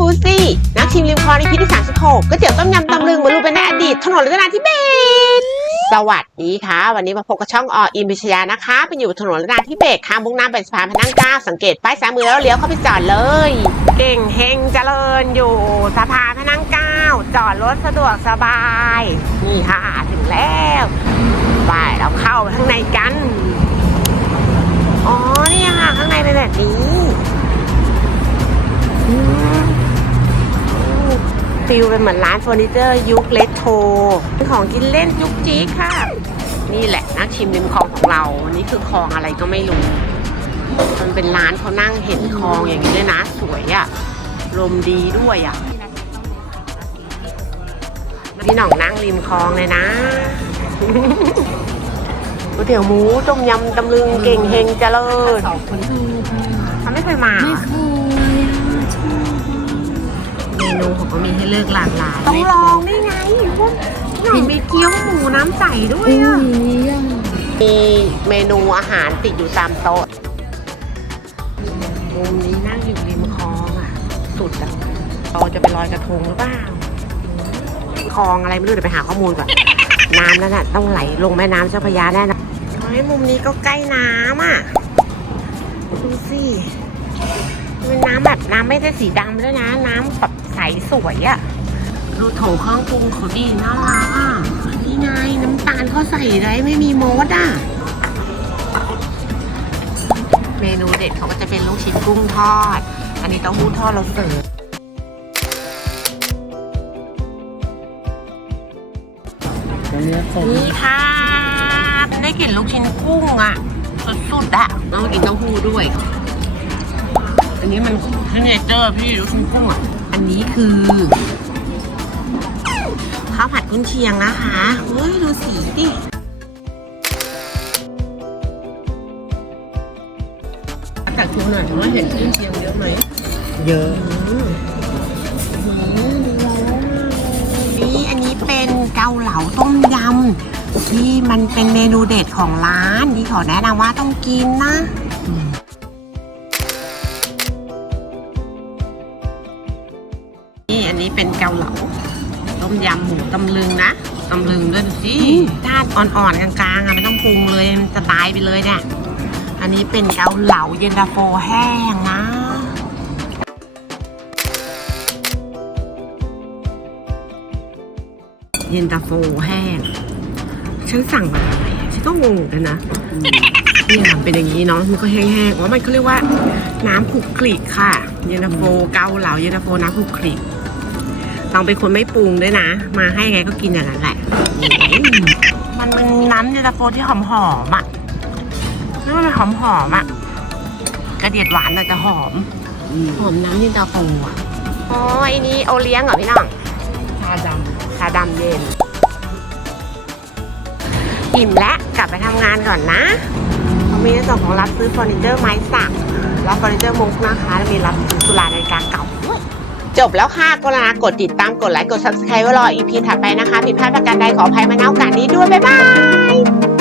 ฟูซี่นักชิมริมคลองในพีที่36ก๋วยเตี๋ยวต้มยำตำลึงเหมือนรูปเป็นในอดีตถนนรัตนาธิเบศสวัสดีค่ะ วันนี้มาพบกับช่องออิมพิชยานะคะ เป็นอยู่บนถนนรัตนาธิเบศรค่ะมุ่งหน้าไปสะพานพระนั่งเก้าสังเกตป้ายซ้ายมือแล้วเลี้ยวเข้าไปจอดเลย เก่งเฮงเจริญอยู่สะพานพระนั่งเก้าจอดรถสะดวกสบาย นี่ค่ะถึงแล้ว ฟิลเป็นเหมือนร้านเฟอร์นิเจอร์ยุคเลโทรของกินเล่นจุกจิ๊กค่ะ นี่แหละนักชิมริมคลองของเรา นี่คือคลองอะไรก็ไม่รู้ มันเป็นร้านเขานั่งเห็นคลองอย่างนี้เลยนะ สวยอะลมดีด้วยอะพี่หน่องนั่งริมคลองเลยนะก๋วยเตี๋ยวหมูต้มยำตำลึงเก่งเฮงเจริญเขาไม่เคยมาเหรอไม่เคย อกหลากหลายต้องลองได้ไงพวกหน่อมีเกี๊ยวหมูน้ำใสด้วยอุ้ยอะอะมีเมนูอาหารติดอยู่ตามโต๊ะมุมนี้นั่งอยู่ริมคลองอะ สุดอะเราจะไปลอยกระทงหรือเปล่าคลองอะไรไม่รู้เดี๋ยวไปหาข้อมูลก่อน น้ำนั่นน่ะต้องไหลลงแม่น้ำเจ้าพระยาแน่นอนเฮ้ยมุมนี้ก็ใกล้น้ำอะดูสิมันน้ำแบบน้ำไม่ได้สีดำด้วยนะ น้ำแบบใสสวยอะดูโถเครื่องปรุงเขาดีน่ารักอะนี่ไงน้ำตาลเขาใส่ไรไม่มีมดอะ เมนูเด็ดเขาก็จะเป็นลูกชิ้นกุ้งทอด อันนี้เต้าหู้ทอดเราเสิร์ฟเนื้อสดนี่ค่ะได้กลิ่นลูกชิ้นกุ้งอะสุดๆอะต้องกินเต้าหู้ด้วย อันนี้มันซิกเนเจอร์พี่ลูกชิ้นกุ้งอะ อันนี้คือข้าวผัดกุนเชียงนะคะเฮ้ยดูสีดิจากชูหน่อยว่าเห็นกุนเชียงเยอะไหมเยอะนี่อันนี้เป็นเกาเหลาต้มยำที่มันเป็นเมนูเด็ดของร้านที่ขอแนะนำว่าต้องกินนะ อันนี้เป็นเกาเหลาต้มยำหมูตำลึงนะตำลึงด้วยดูสิธาตุอ่อนๆกลางๆอะไม่ต้องปรุงเลยมันจะตายไปเลยเนี่ยอันนี้เป็นเกาเหลาเย็นตาโฟแห้งนะเย็นตาโฟแห้งฉันสั่งมาอะไรอะฉันก็งงเลยนะเนี่ยมันเป็นอย่างนี้เนาะมันก็แห้งๆว่ามันเขาเรียกว่า น้ำขลุกคลิกค่ะ เย็นตาโฟเกาเหลาเย็นตาโฟน้ำขลุกคลิก ต้องเป็นคนไม่ปรุงด้วยนะ มาให้ไงก็กินอย่างนั้นแหละอืมมันเป็นน้ำเย็นตาโฟที่หอมๆอะแล้วมันหอมๆอะ กระเดียดหวานแต่จะหอม หอมน้ำเย็นตาโฟอะอ๋อไอ้นี่โอเลี้ยงเหรอพี่น้องชาดชาดำเย็นอิ่มและกลับไปทำงานก่อนนะเขามีในส่วนของรับซื้อเฟอร์นิเจอร์ไม้สักรับเฟอร์นิเจอร์มุกนะคะ แล้วมีรับซื้อสุรานาฬิกาเก่าด้วย จบแล้วค่ะกรุณากดติดตามกดไลค์กด subscribe ไว้รอ EP ถัดไปนะคะ ผิดพลาดประการใดขออภัยมาณโอกาสนี้ด้วย บ๊ายบาย